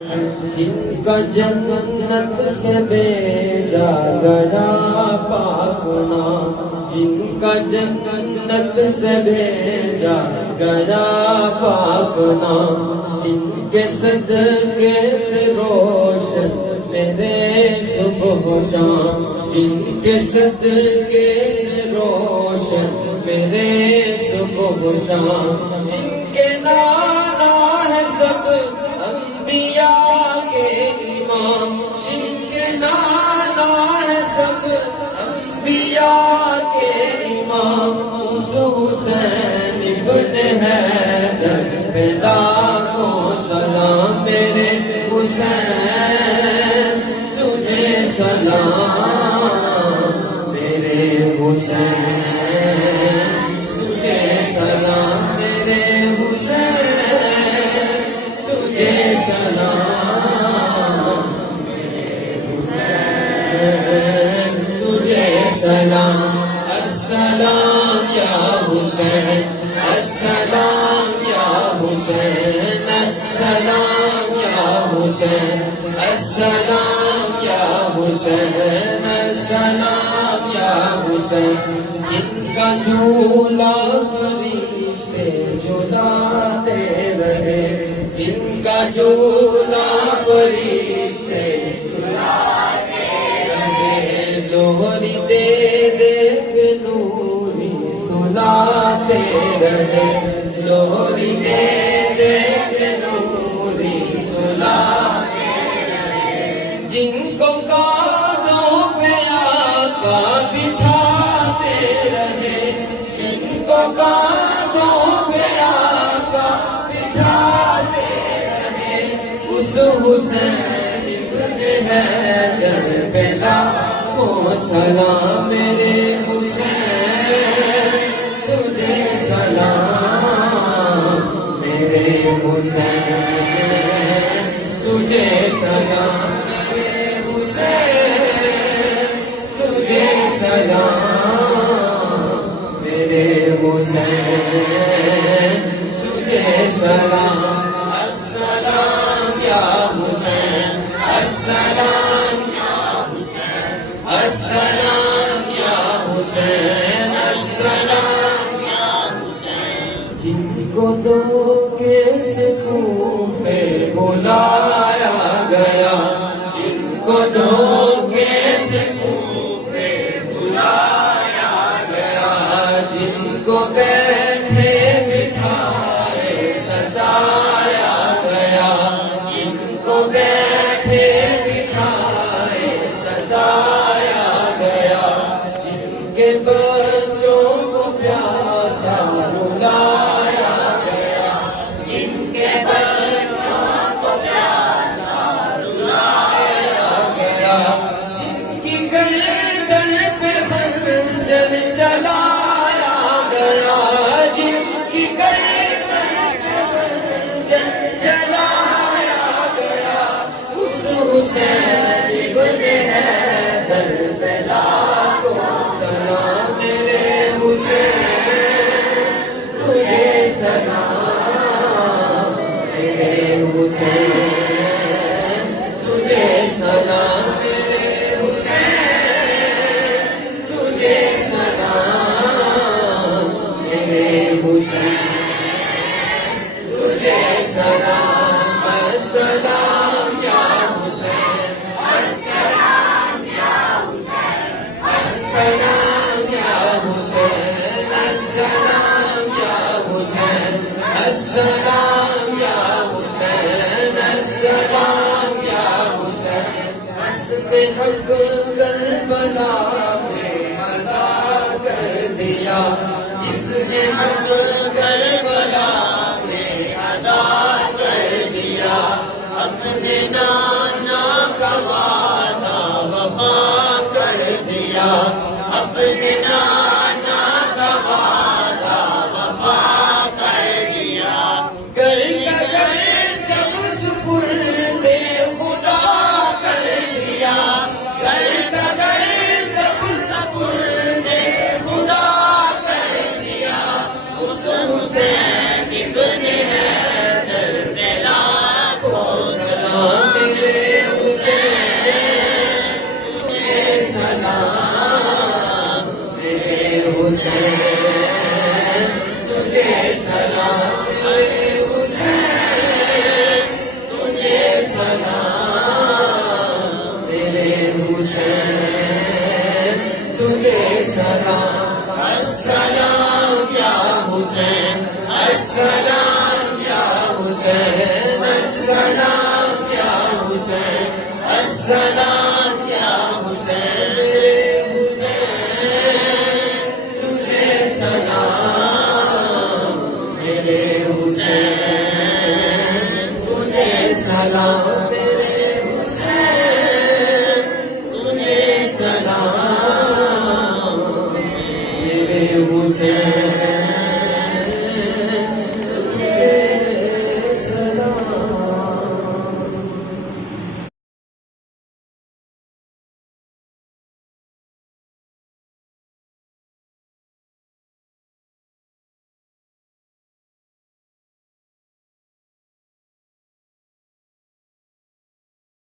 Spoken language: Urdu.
جن کا جنت سے بھیجا گیا پاک نام، جن کا جنت سے بھیجا گیا پاک نام، جن کے صدقے سے روشن میرے صبح و شام، جن کے صدقے سے روشن میرے صبح و شام، جن کے نانا ہے سب انبیاء کے امام، جن کے نانا ہے سب انبیاء کے امام، اس حسین ابن حیدر پہ لاکھوں سلام، میرے حسین تجھے سلام، میرے حسین تجھے سلام، میرے حسین تجھے سلام، تجھے سلام، السلام یا حسین، السلام یا حسین، السلام یا حسین، السلام یا حسین، السلام یا حسین، جن کا جھولا فرشتے جھلاتے رہے، جن کا جھولا فرشتے جھلاتے رہے، لوری دے دے کے نوری سلاتے رہے، لوری دے دے کے نوری سلاتے رہے، جن کو کانوں پہ آقا بٹھاتے رہے، جن کو کانوں پہ آقا بٹھاتے رہے، اس حسین ابن حیدر پہ لاکھوں سلام، میرے حسین تجھے سلام، میرے حسین تجھے سلام، میرے حسین تجھے سلام، میرے حسین تجھے سلام، السلام یا حسین، السلام یا حسین، السلام یا حسین، السلام یا حسین، جن کو دھوکے سے کوفے بلایا گیا، جن کو دھوکے سے کوفے بلایا گیا، جن کو بیٹھے بٹھائے ستایا گیا، جن کو بیٹھے بٹھائے ستایا گیا، جن کے بچوں کو پیاسا رلایا گیا، جن کے بچوں کو پیاسا رلایا گیا، جن کی گردن پہ خنجر چلایا گیا، جن کی گردن پہ خنجر چلایا گیا، اس حسین ابن حیدر پہ لاکھوں سلام، میرے حسین تجھے سلام، میرے حسین تجھے سلام، میرے حسین تجھے سلام، میرے حسین تجھے سلام، السلام یا حسین، السلام یا حسین، السلام یا حسین، السلام یا حسین، السلام یا حسین، السلام یا حسین، اسم حق کربلا میں ادا کر دیا، جس نے حق کربلا میں ادا کر دیا، اپنے نانا کا وعدہ وفا کر دیا، اپنے نانا کا وعدہ وفا کر دیا، گھر کا گھر سب سپرد خدا کر دیا، گھر کا گھر سب سپرد خدا کر دیا، اس حسین ابن حیدر پہ لاکھوں سلام، موت